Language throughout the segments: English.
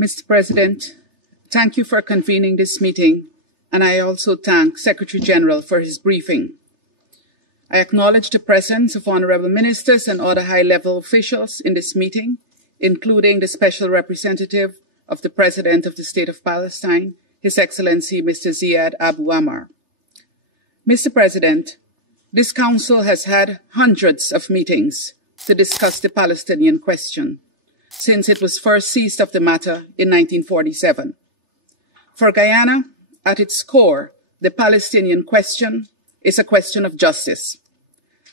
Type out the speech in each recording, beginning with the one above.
Mr. President, thank you for convening this meeting, and I also thank Secretary General for his briefing. I acknowledge the presence of honorable ministers and other high-level officials in this meeting, including the Special Representative of the President of the State of Palestine, His Excellency Mr. Ziad Abu Ammar. Mr. President, this Council has had hundreds of meetings to discuss the Palestinian question since it was first seized of the matter in 1947. For Guyana, at its core, the Palestinian question is a question of justice.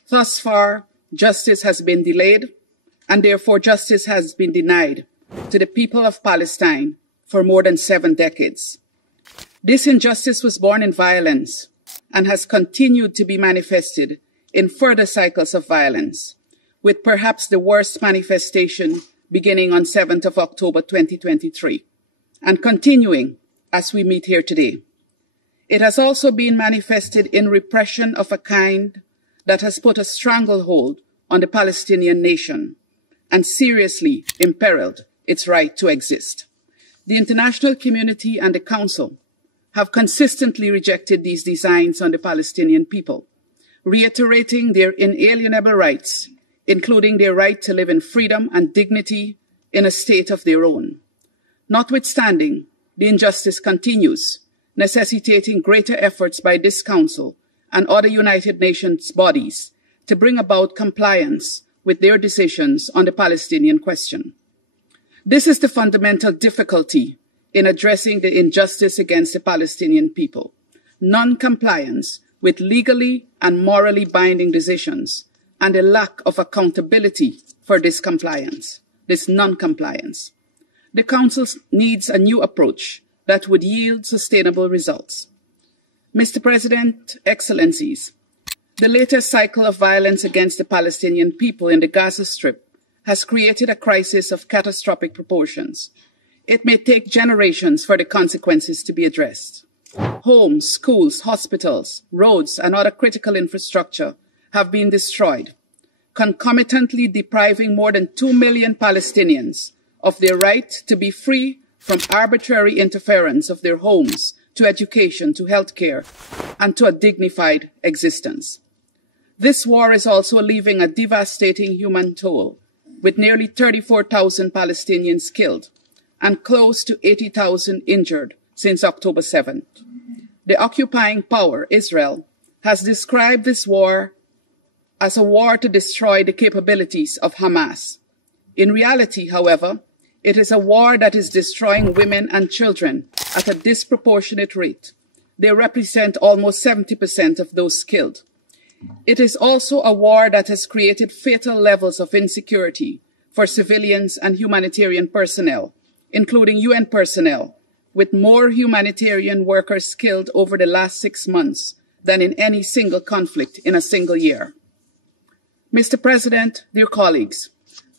Thus far, justice has been delayed, and therefore justice has been denied to the people of Palestine for more than 7 decades. This injustice was born in violence and has continued to be manifested in further cycles of violence, with perhaps the worst manifestation beginning on 7th of October 2023 and continuing as we meet here today. It has also been manifested in repression of a kind that has put a stranglehold on the Palestinian nation and seriously imperiled its right to exist. The international community and the Council have consistently rejected these designs on the Palestinian people, reiterating their inalienable rights, including their right to live in freedom and dignity in a state of their own. Notwithstanding, the injustice continues, necessitating greater efforts by this Council and other United Nations bodies to bring about compliance with their decisions on the Palestinian question. This is the fundamental difficulty in addressing the injustice against the Palestinian people: non-compliance with legally and morally binding decisions, and a lack of accountability for this non-compliance. The Council needs a new approach that would yield sustainable results. Mr. President, Excellencies, the latest cycle of violence against the Palestinian people in the Gaza Strip has created a crisis of catastrophic proportions. It may take generations for the consequences to be addressed. Homes, schools, hospitals, roads, and other critical infrastructure have been destroyed, concomitantly depriving more than 2 million Palestinians of their right to be free from arbitrary interference of their homes, to education, to healthcare, and to a dignified existence. This war is also leaving a devastating human toll, with nearly 34,000 Palestinians killed and close to 80,000 injured since October 7th. The occupying power, Israel, has described this war as a war to destroy the capabilities of Hamas. In reality, however, it is a war that is destroying women and children at a disproportionate rate. They represent almost 70% of those killed. It is also a war that has created fatal levels of insecurity for civilians and humanitarian personnel, including UN personnel, with more humanitarian workers killed over the last 6 months than in any single conflict in a single year. Mr. President, dear colleagues,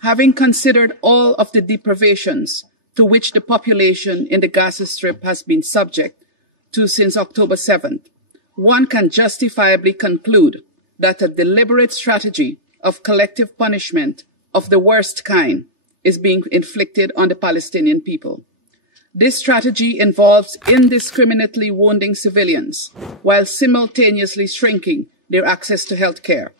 having considered all of the deprivations to which the population in the Gaza Strip has been subject to since October 7th, one can justifiably conclude that a deliberate strategy of collective punishment of the worst kind is being inflicted on the Palestinian people. This strategy involves indiscriminately wounding civilians while simultaneously shrinking their access to health care.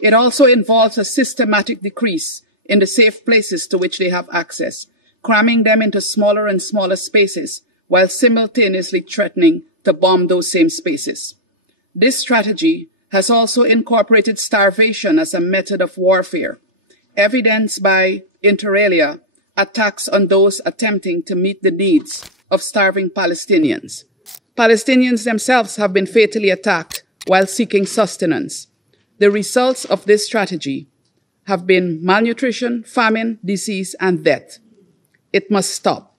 It also involves a systematic decrease in the safe places to which they have access, cramming them into smaller and smaller spaces while simultaneously threatening to bomb those same spaces. This strategy has also incorporated starvation as a method of warfare, evidenced by, inter alia, attacks on those attempting to meet the needs of starving Palestinians. Palestinians themselves have been fatally attacked while seeking sustenance. The results of this strategy have been malnutrition, famine, disease, and death. It must stop.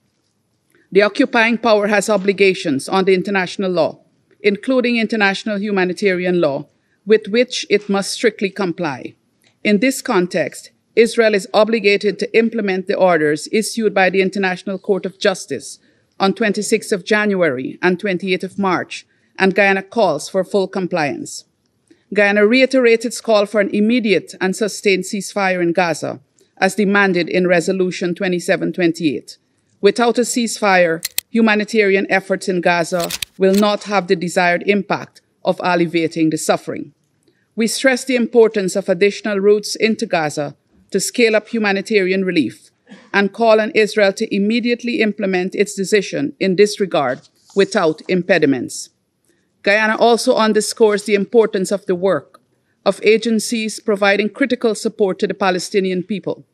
The occupying power has obligations under international law, including international humanitarian law, with which it must strictly comply. In this context, Israel is obligated to implement the orders issued by the International Court of Justice on 26th of January and 28th of March, and Guyana calls for full compliance. Guyana reiterates its call for an immediate and sustained ceasefire in Gaza, as demanded in Resolution 2728, Without a ceasefire, humanitarian efforts in Gaza will not have the desired impact of alleviating the suffering. We stress the importance of additional routes into Gaza to scale up humanitarian relief and call on Israel to immediately implement its decision in this regard without impediments. Guyana also underscores the importance of the work of agencies providing critical support to the Palestinian people.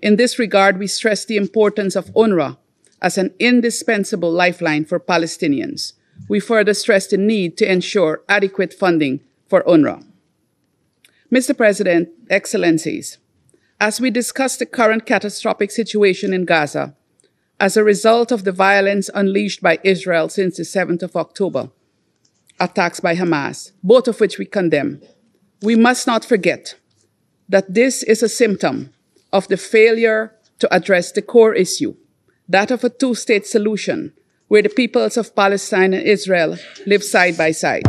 In this regard, we stress the importance of UNRWA as an indispensable lifeline for Palestinians. We further stress the need to ensure adequate funding for UNRWA. Mr. President, Excellencies, as we discuss the current catastrophic situation in Gaza, as a result of the violence unleashed by Israel since the 7th of October, attacks by Hamas, both of which we condemn, we must not forget that this is a symptom of the failure to address the core issue, that of a two-state solution where the peoples of Palestine and Israel live side by side.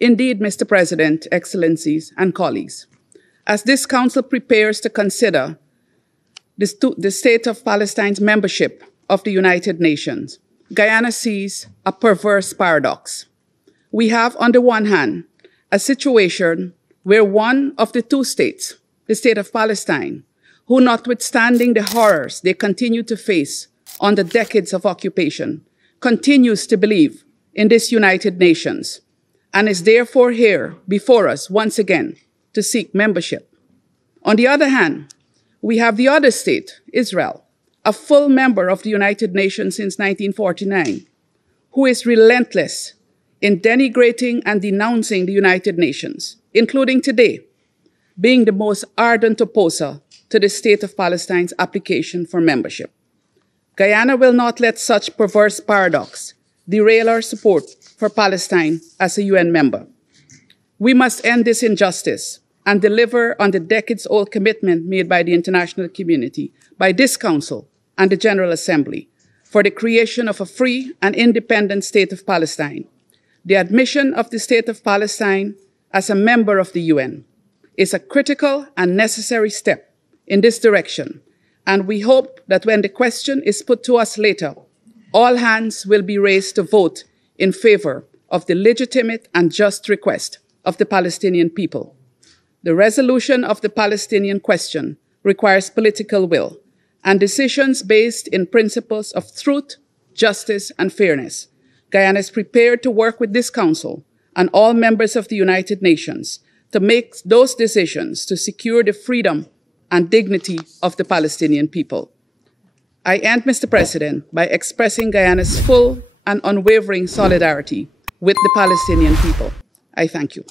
Indeed, Mr. President, Excellencies, and colleagues, as this Council prepares to consider the state of Palestine's membership of the United Nations, Guyana sees a perverse paradox. We have, on the one hand, a situation where one of the two states, the state of Palestine, who, notwithstanding the horrors they continue to face under decades of occupation, continues to believe in this United Nations and is therefore here before us once again to seek membership. On the other hand, we have the other state, Israel, a full member of the United Nations since 1949, who is relentless in denigrating and denouncing the United Nations, including today, being the most ardent opposer to the State of Palestine's application for membership. Guyana will not let such perverse paradox derail our support for Palestine as a UN member. We must end this injustice and deliver on the decades-old commitment made by the international community, by this Council and the General Assembly, for the creation of a free and independent State of Palestine. The admission of the State of Palestine as a member of the UN is a critical and necessary step in this direction, and we hope that when the question is put to us later, all hands will be raised to vote in favor of the legitimate and just request of the Palestinian people. The resolution of the Palestinian question requires political will and decisions based in principles of truth, justice, and fairness. Guyana is prepared to work with this Council and all members of the United Nations to make those decisions to secure the freedom and dignity of the Palestinian people. I end, Mr. President, by expressing Guyana's full and unwavering solidarity with the Palestinian people. I thank you.